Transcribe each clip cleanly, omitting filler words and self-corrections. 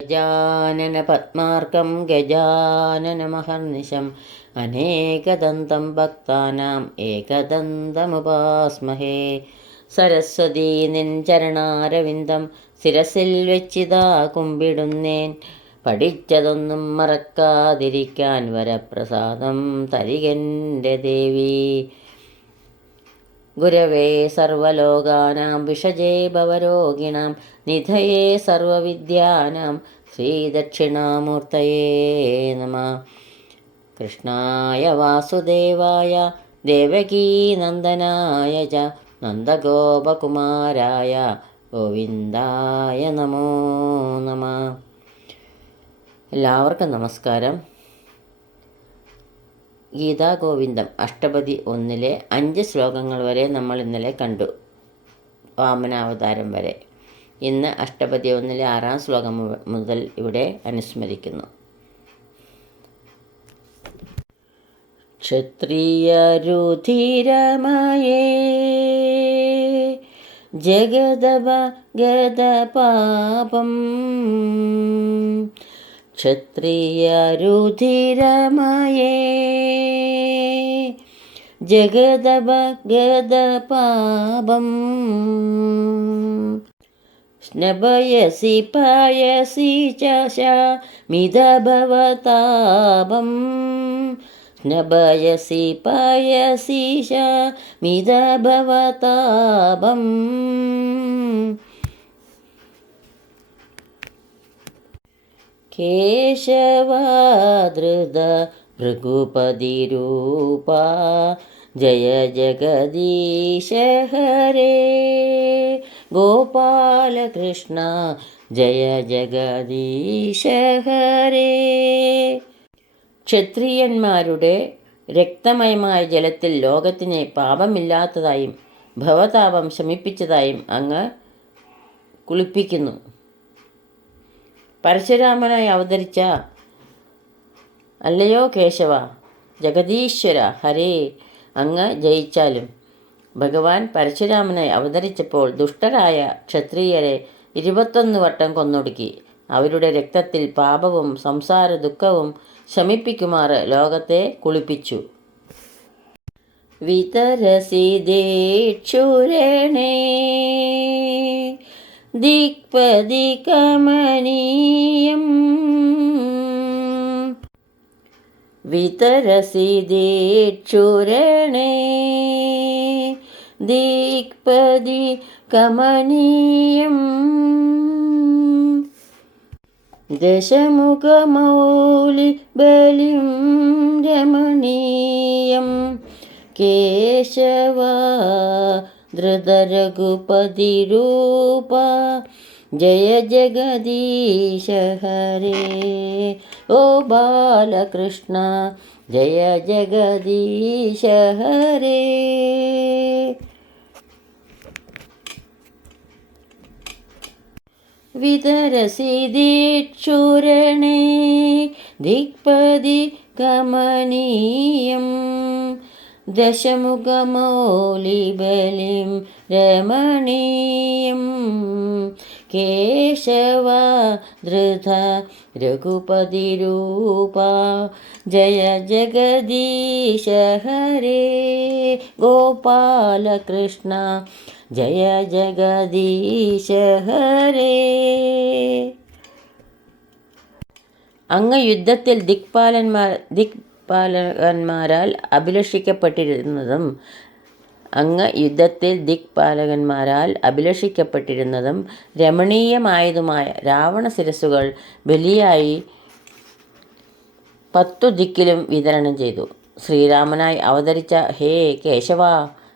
ഗജാനന പദ്മാർക്കം ഗജാനനമഹർനിശം അനേകദന്തം ഭക്താനാം ഏകദന്തമുപാസ്മഹേ. സരസ്വതീ നിൻ ചരണാരവിന്ദം ശിരസിൽ വെച്ചിതാ കുമ്പിടുന്നേൻ. പഠിച്ചതൊന്നും മറക്കാതിരിക്കാൻ വരപ്രസാദം തരികൻ്റെ ദേവി. ഗുരവേ സർവലോകാനാം വിഷജേ ഭവരോഗിണാം നിധയേ സർവവിദ്യാനാം ശ്രീദക്ഷിണാമൂർത്തയേ നമഃ. കൃഷ്ണായ വാസുദേവായ ദേവകീനന്ദനായ ച നന്ദഗോപകുമാരായ ഗോവിന്ദായ നമോ നമഃ. എല്ലാവർക്കും നമസ്കാരം. ഗീതാഗോവിന്ദം അഷ്ടപതി 1-ലെ 5 ശ്ലോകങ്ങൾ വരെ നമ്മൾ ഇന്നലെ കണ്ടു, വാമനാവതാരം വരെ. ഇന്ന് അഷ്ടപതി 1-ലെ 6-ാം ശ്ലോകം മുതൽ ഇവിടെ അനുസ്മരിക്കുന്നു. ക്ഷത്രിയരുധിരമയേ ജഗദപഗതപാപം. ക്ഷത്രിയരുധിരമയേ ജഗദപഗതപാപം. സ്നപയസി പയസി ച ശമിതഭവതാപം. സ്നപയസി പയസി ശമിതഭവതാപം. കേശവാധൃത ഭൃഗുപതിരൂപ ജയ ജഗദീശ ഹരേ. ഗോപാലകൃഷ്ണ ജയ ജഗദീശ ഹരേ. ക്ഷത്രിയന്മാരുടെ രക്തമയമായ ജലത്തിൽ ലോകത്തിനെ പാപമില്ലാത്തതായും ഭവതാപം ശമിപ്പിച്ചതായും അങ്ങ് കുളിപ്പിക്കുന്നു. പരശുരാമനായി അവതരിച്ച അല്ലയോ കേശവ, ജഗദീശ്വര ഹരേ, അങ്ങ് ജയിച്ചാലും. ഭഗവാൻ പരശുരാമനായി അവതരിച്ചപ്പോൾ ദുഷ്ടരായ ക്ഷത്രിയരെ 21 വട്ടം കൊന്നൊടുക്കി. അവരുടെ രക്തത്തിൽ പാപവും സംസാര ദുഃഖവും ശമിപ്പിക്കുമാറ് ലോകത്തെ കുളിപ്പിച്ചു. വിതരസി ദേക്ഷുരണേ ദിക്പതി കമനീയം. വിതരസി ദേക്ഷുരണേ ദിക്പതി കമനീയം. ദശമുഖമൗലി ബലിം രമണീയം. കേശവ ധൃതരഘുപതിരൂപ ജയ ജഗദീശ ഹരേ. ഓ ബാലകൃഷ്ണ ജയ ജഗദീശ ഹരേ. വിതരസി ദീക്ഷുരണേ ദിക്പതി കമനീയം. ദശമുഖമൗലിബലിം രമണീയം. കേശവ ധൃത രഘുപതിരൂപ ജയ ജഗദീശ ഹരേ. ഗോപാലകൃഷ്ണ ജയ ജഗദീശ ഹരേ. അങ്ങ് യുദ്ധത്തിൽ ദിക്പാലകന്മാരാൽ അഭിലഷിക്കപ്പെട്ടിരുന്നതും രമണീയമായതുമായ രാവണ ശിരസ്സുകൾ ബലിയായി 10 ദിക്കിലും വിതരണം ചെയ്തു. ശ്രീരാമനായി അവതരിച്ച ഹേ കേശവ,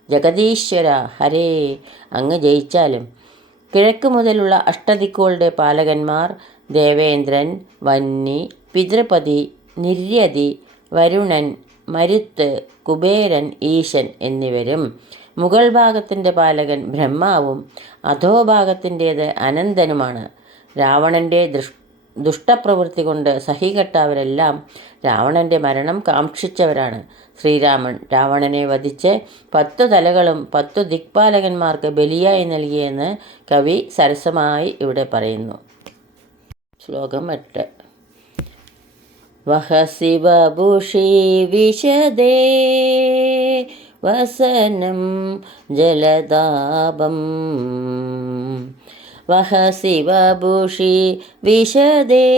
ജഗദീശ്വര ഹരേ, അങ്ങ് ജയിച്ചാലും. കിഴക്ക് മുതലുള്ള അഷ്ടദിക്കുകളുടെ പാലകന്മാർ ദേവേന്ദ്രൻ, വന്നി, പിതൃപതി, നിര്യതി, വരുണൻ, മരുത്ത്, കുബേരൻ, ഈശൻ എന്നിവരും മുഗൾ ഭാഗത്തിൻ്റെ പാലകൻ ബ്രഹ്മാവും അധോഭാഗത്തിൻ്റേത് അനന്തനുമാണ്. രാവണൻ്റെ ദുഷ്ടപ്രവൃത്തി കൊണ്ട് സഹികെട്ടവരെല്ലാം രാവണൻ്റെ മരണം കാക്ഷിച്ചവരാണ്. ശ്രീരാമൻ രാവണനെ വധിച്ച് 10 തലകളും 10 ദിക്പാലകന്മാർക്ക് ബലിയായി നൽകിയെന്ന് കവി സരസമായി ഇവിടെ പറയുന്നു. ശ്ലോകം 8. വഹസി വപുഷി വിശദേ വസനം ജലതാപം. വഹസി വപുഷി വിശദേ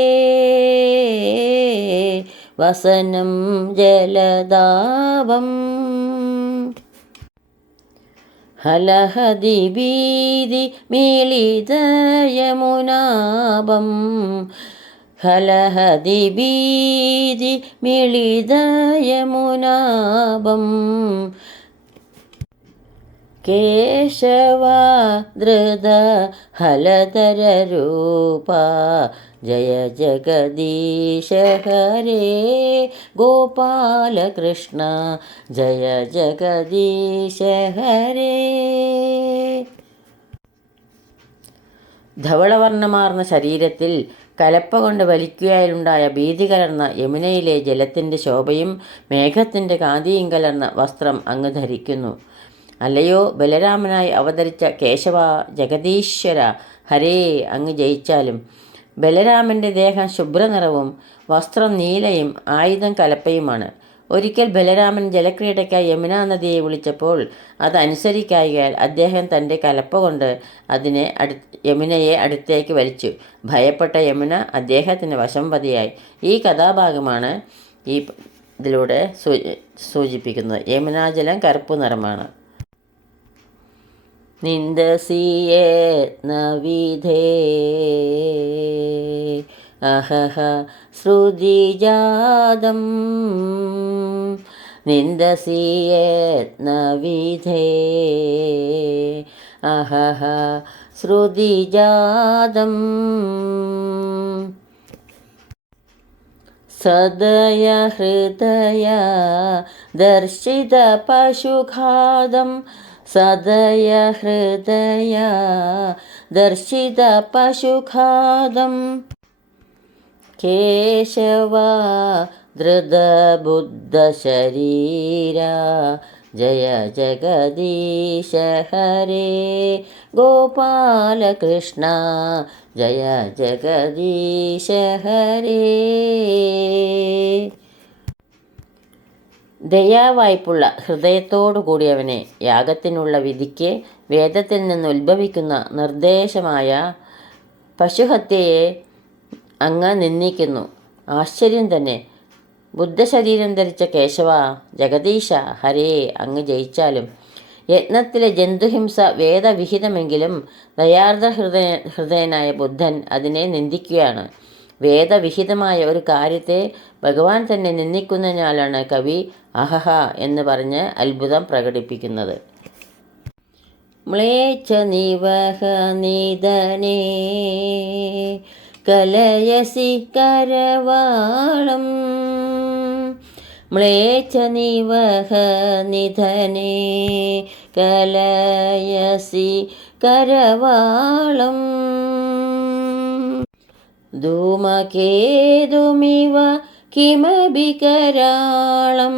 വസനം ജലതാപം. ഹലഹതി ഭീതി മിളിതയമുനാപം. ഹലഹതി ഭീതി മിളിതയമുനാപം. കേശവാദൃത ഹലധരരൂപ ജയ ജഗദീശ ഹരേ ഗോപാലകൃഷ്ണ ജയ ജഗദീശ ഹരേ. ധവളവർണ്ണമാർന്ന ശരീരത്തിൽ കലപ്പ കൊണ്ട് വലിക്കുകയാലുണ്ടായ ഭീതി കലർന്ന യമുനയിലെ ജലത്തിൻ്റെ ശോഭയും മേഘത്തിൻ്റെ കാന്തിയും കലർന്ന വസ്ത്രം അങ്ങ് ധരിക്കുന്നു. അല്ലയോ ബലരാമനായി അവതരിച്ച കേശവ ജഗദീശ്വര ഹരേ, അങ്ങ് ജയിച്ചാലും. ബലരാമൻ്റെ ദേഹം ശുഭ്രനിറവും വസ്ത്രം നീലയും ആയുധം കലപ്പയുമാണ്. ഒരിക്കൽ ബലരാമൻ ജലക്രീഡയ്ക്കായി യമുനാ നദിയെ വിളിച്ചപ്പോൾ അതനുസരിക്കായാൽ അദ്ദേഹം തൻ്റെ കലപ്പ കൊണ്ട് യമുനയെ അടുത്തേക്ക് വലിച്ചു. ഭയപ്പെട്ട യമുന അദ്ദേഹത്തിന് വശംവദിയായി. ഈ കഥാഭാഗമാണ് ഇതിലൂടെ സൂചിപ്പിക്കുന്നത്. യമുനാജലം കറുപ്പ് നിറമാണ്. നിന്ദസിയേ നവിധേ അഹഹ ശ്രുതിജാതം. നിന്ദസിയേ നവിധേ അഹഹ ശ്രുതിജാതം. സദയ ഹൃദയ ദർശിത പശുഘാതം. സദയ ഹൃദയ ദർശിത പശുഘാതം. കേശവ ധൃതബുദ്ധശരീര ജയ ജഗദീശ ഹരേ ഗോപാലകൃഷ്ണ ജയ ജഗദീശ ഹരേ. ദയാവായ്പുള്ള ഹൃദയത്തോടു കൂടിയവനെ യാഗത്തിനുള്ള വിധിക്ക് വേദത്തിൽ നിന്ന് ഉത്ഭവിക്കുന്ന നിർദ്ദേശമായ പശുഹത്യയെ അങ്ങ് നിന്ദിക്കുന്നു. ആശ്ചര്യം തന്നെ. ബുദ്ധശരീരം ധരിച്ച കേശവ ജഗദീശ ഹരേ, അങ്ങ് ജയിച്ചാലും. യജ്ഞത്തിലെ ജന്തുഹിംസ വേദവിഹിതമെങ്കിലും ദയാർദ്ര ഹൃദയനായ ബുദ്ധൻ അതിനെ നിന്ദിക്കുകയാണ്. വേദവിഹിതമായ ഒരു കാര്യത്തെ ഭഗവാൻ തന്നെ നിന്ദിക്കുന്നതിനാലാണ് കവി അഹഹ എന്ന് പറഞ്ഞ് അത്ഭുതം പ്രകടിപ്പിക്കുന്നത്. മ്ലേച്ഛ നിവഹ നിധനേ കലയസി കരവാളം. മ്ലേച്ഛ നിവഹ നിധനേ കലയസി കരവാളം. ധൂമകേതുമിവ കിമപി കരാളം.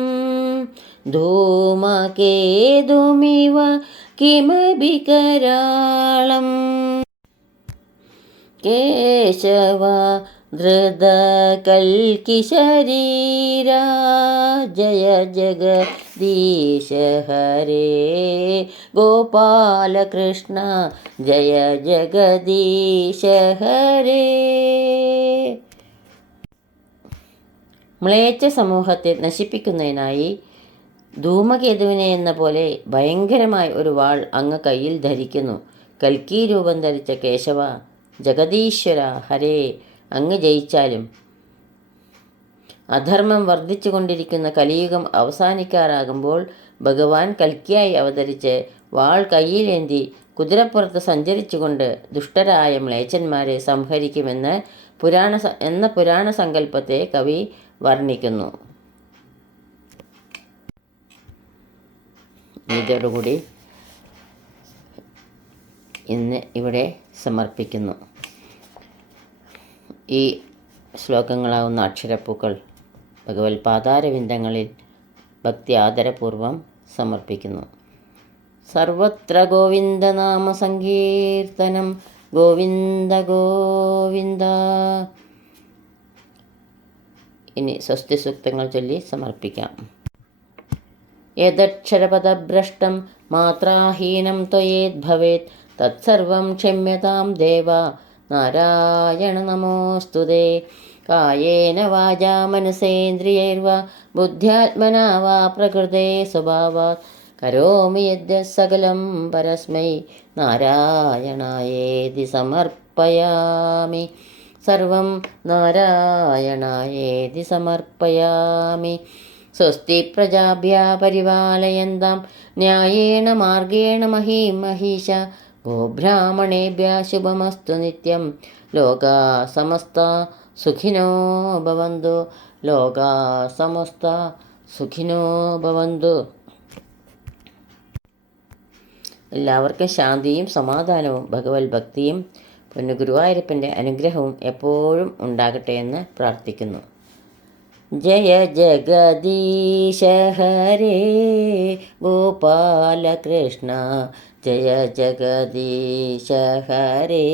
ധൂമകേതുമിവ കിമപി കരാളം. കേശവ ധൃതകൽക്കി ശരീര ജയ ജഗദീശ ഹരേ ഗോപാലകൃഷ്ണ ജയ ജഗദീശ ഹരേ. മ്ലേച്ഛ സമൂഹത്തെ നശിപ്പിക്കുന്നതിനായി ധൂമകേതുവിനെ എന്ന പോലെ ഭയങ്കരമായ ഒരു വാൾ അങ്ങ് കയ്യിൽ ധരിക്കുന്നു. കൽക്കി രൂപം ധരിച്ച കേശവ ജഗദീശ്വര ഹരേ, അങ്ങ് ജയിച്ചാലും. അധർമ്മം വർദ്ധിച്ചു കൊണ്ടിരിക്കുന്ന കലിയുഗം അവസാനിക്കാറാകുമ്പോൾ ഭഗവാൻ കൽക്കിയായി അവതരിച്ച് വാൾ കയ്യിലേന്തി കുതിരപ്പുറത്ത് സഞ്ചരിച്ചുകൊണ്ട് ദുഷ്ടരായ മ്ലേച്ഛന്മാരെ സംഹരിക്കുമെന്ന് പുരാണ സങ്കല്പത്തെ കവി വർണ്ണിക്കുന്നു. ഇതോടുകൂടി ഇന്ന് ഇവിടെ സമർപ്പിക്കുന്നു. ഈ ശ്ലോകങ്ങളാവുന്ന അക്ഷരപ്പൂക്കൾ ഭഗവത് പാദാരവിന്ദങ്ങളിൽ ഭക്തി ആദരപൂർവം സമർപ്പിക്കുന്നു. സർവത്ര ഗോവിന്ദനാമ സങ്കീർത്തനം ഗോവിന്ദ ഗോവിന്ദ. ഇനി സ്വസ്തി സൂക്തങ്ങൾ ചൊല്ലി സമർപ്പിക്കാം. യദക്ഷരപദഭ്രഷ്ടം മാത്രാഹീനം ത്വയേദ്ഭവേത് തത്സർവം ക്ഷമ്യതാം ദേവ നാരായണ നമോസ്തുതേ. കായേന വാചാ മനസേന്ദ്രിയൈർവാ ബുദ്ധ്യാത്മനാ വാ പ്രകൃതേ സ്വഭാവാത് കരോമി യദ്യത് സകലം പരസ്മൈ നാരായണായേതി സമർപ്പയാമി. സർവം നാരായണായേതി സമർപ്പയാമി. സ്വസ്തി പ്രജാഭ്യ പരിപാലയന്താം ന്യായേന മാർഗേണ മഹീം മഹീശ. ഗോബ്രാഹ്മണേഭ്യ ശുഭമസ്തു നിത്യം. ലോകാ സമസ്ത സുഖിനോ ഭവന്തു. ലോകാ സമസ്ത സുഖിനോ ഭവന്തു. എല്ലാവർക്കും ശാന്തിയും സമാധാനവും ഭഗവത് ഭക്തിയും പൊന്നു ഗുരുവായൂരപ്പൻ്റെ അനുഗ്രഹവും എപ്പോഴും ഉണ്ടാകട്ടെ എന്ന് പ്രാർത്ഥിക്കുന്നു. ജയ ജഗദീശ ഹരേ ഗോപാലകൃഷ്ണ. ജയ ജഗദീശ ഹരേ.